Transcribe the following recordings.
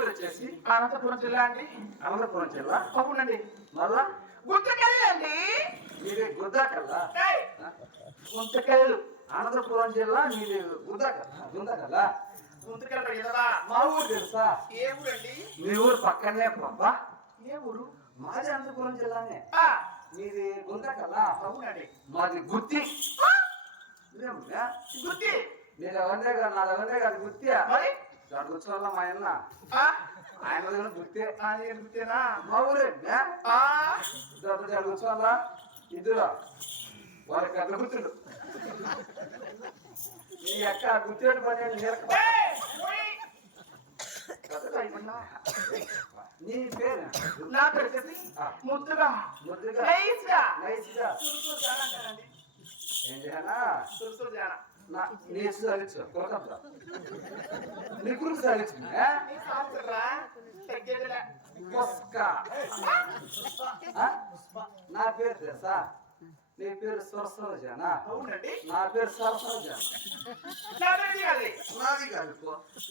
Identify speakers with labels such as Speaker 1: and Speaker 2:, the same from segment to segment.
Speaker 1: వచ్చేసి
Speaker 2: అనంతపురం జిల్లా అండి.
Speaker 1: అమలాపురం జిల్లా
Speaker 2: అవునండి
Speaker 1: మళ్ళా
Speaker 2: గుంతకెళ్ళండి గుంతకెళ్ళు
Speaker 1: అనంతపురం జిల్లా మీది గుద్దాకల్లా గుందాకల్లా
Speaker 2: గుంతకెళ్ళ ఎదవా
Speaker 1: మా ఊరు తెలుసా?
Speaker 2: ఏ ఊరండి?
Speaker 1: మీ ఊరు పక్కనే బాబా.
Speaker 2: ఏ ఊరు?
Speaker 1: మాది అనంతపురం జిల్లానే. మీది గుందాకల్లా
Speaker 2: అవునండి.
Speaker 1: మాది గుత్తి?
Speaker 2: గుత్తి.
Speaker 1: నేను ఎవరిదే కాదు నా ఎవరిదే కాదు గుత్తి.
Speaker 2: మరి?
Speaker 1: దాని కూర్చోవాల మా అన్న. ఆయన దగ్గర
Speaker 2: నేను గుత్తేనా?
Speaker 1: మా ఊరే దాని కూర్చోవాలా ఇద్దరు వాళ్ళకి పెద్ద గుర్తుడు ఈ అక్క గుర్తు పని నీ పేరు?
Speaker 2: నా పేరు చేసి ముద్దుగా.
Speaker 1: ముద్దుగా.
Speaker 2: నైస్గా. సురుసురు జాన అంటారండి.
Speaker 1: ఏం చేయాలా
Speaker 2: సురుసురు జాన.
Speaker 1: నా సాలిచ్చు కొరకద్దా నీ. పొస్క ఆ? నా పేరు తెలుసా? నీ పేరు సరసరోజానా?
Speaker 2: అవునండి.
Speaker 1: నా పేరు సరసరోజానా. నాది కాదు.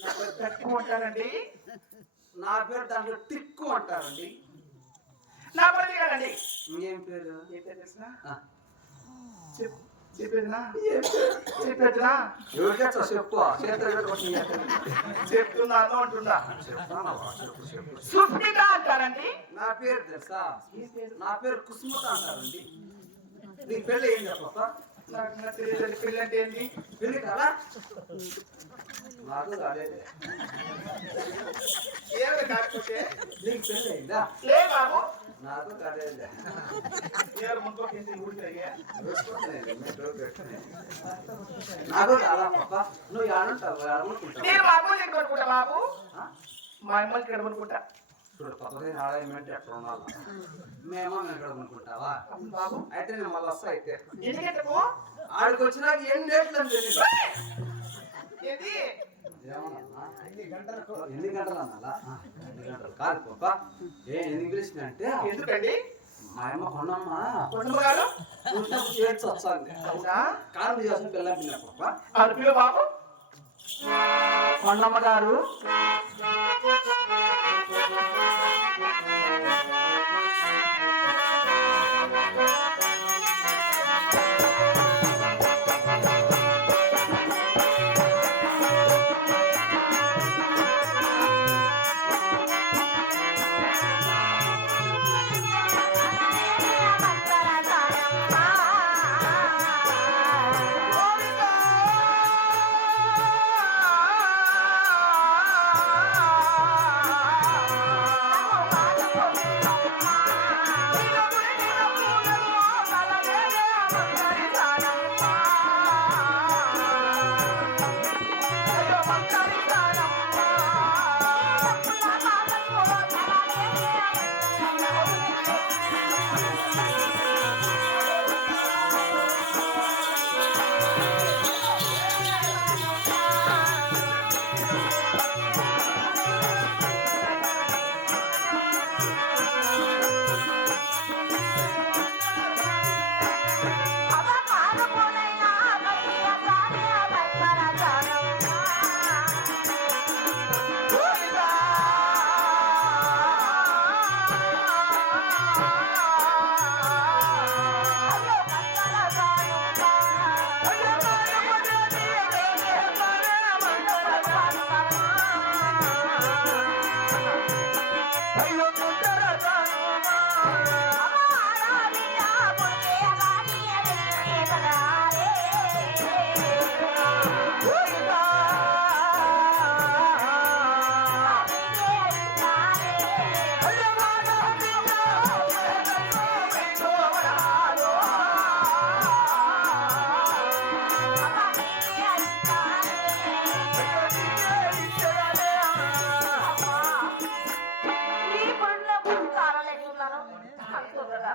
Speaker 2: నా పేరు
Speaker 1: నా పేరు దాంట్లో టిక్కు అంటారండి.
Speaker 2: నా పేరు
Speaker 1: పేరు?
Speaker 2: ఏం పేరు తెలిసినా. చెప్పు. చెప్పేదినా?
Speaker 1: చెప్పు?
Speaker 2: చెప్తున్నాను అంటున్నా. సుస్మిత అంటారండి.
Speaker 1: నా పేరు తెలుసా? నా పేరు కుసుమత అంటారండి. నీ పెళ్ళి ఏం చెప్పా
Speaker 2: నాకు నా తెలియదు పిల్ల అంటే ఏంటి
Speaker 1: పెళ్ళి కదా? నాకు కాలేదు
Speaker 2: ఏమి కాకపోతే
Speaker 1: నీకు పెళ్ళి అయిందా?
Speaker 2: లే బాబు.
Speaker 1: నాకు కాలేదు
Speaker 2: ఊడిపోయా
Speaker 1: నాకు చాలా పాప నువ్వు ఆడుంటావు ఆడుకుంటావు
Speaker 2: నేను మా అమ్మ దగ్గర అనుకుంటా బాబు మా అమ్మకి అనుకుంటా
Speaker 1: చూడు పక్కన ఆదాయం ఎక్కడ ఉండాలి మేమో ఇక్కడ అనుకుంటావా
Speaker 2: బాబు.
Speaker 1: అయితే నేను మళ్ళీ వస్తా అయితే. ఆడికి వచ్చినాక డేట్లు అని తెలియదు? ఎన్ని గంటలు అన్నాలా? ఎన్ని గంటలు? కాదు పాప ఏ ఎందుకు పిలిచిన అంటే?
Speaker 2: ఎందుకండి?
Speaker 1: మా అమ్మ కొన్నమ్మ
Speaker 2: కొండమ్మ గారు?
Speaker 1: చూసినప్పుడు ఏడ్చి వచ్చాను
Speaker 2: అవునా?
Speaker 1: కారం చేసిన పిల్ల పిల్ల పాప
Speaker 2: కొండమ్మ గారు.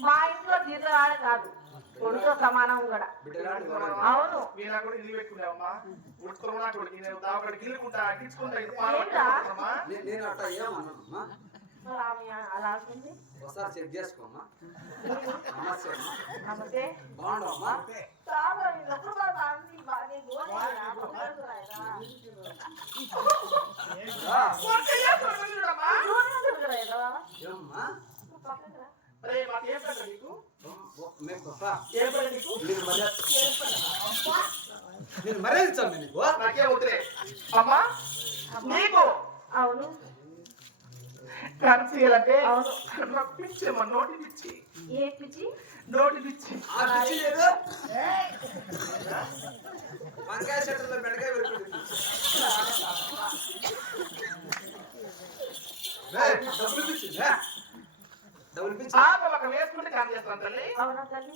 Speaker 2: మా ఇంట్లో
Speaker 3: జీతరాడు కాదు.
Speaker 2: కొడుకు సమానం కూడా. అవును. అలా అనుకుంది
Speaker 1: ఒకసారి చెక్ చేసుకోమ్మా. నమస్తే.
Speaker 2: నమస్తే.
Speaker 3: బాగుండమ్మా
Speaker 1: నేను మర్యాద
Speaker 3: అమ్మా నీకు
Speaker 2: అవును కరెన్సీ
Speaker 3: అంటే రప్పించే మన పిచ్చి
Speaker 2: నోటిని
Speaker 3: ఇచ్చి పిచ్చి
Speaker 2: అవునా తల్లి?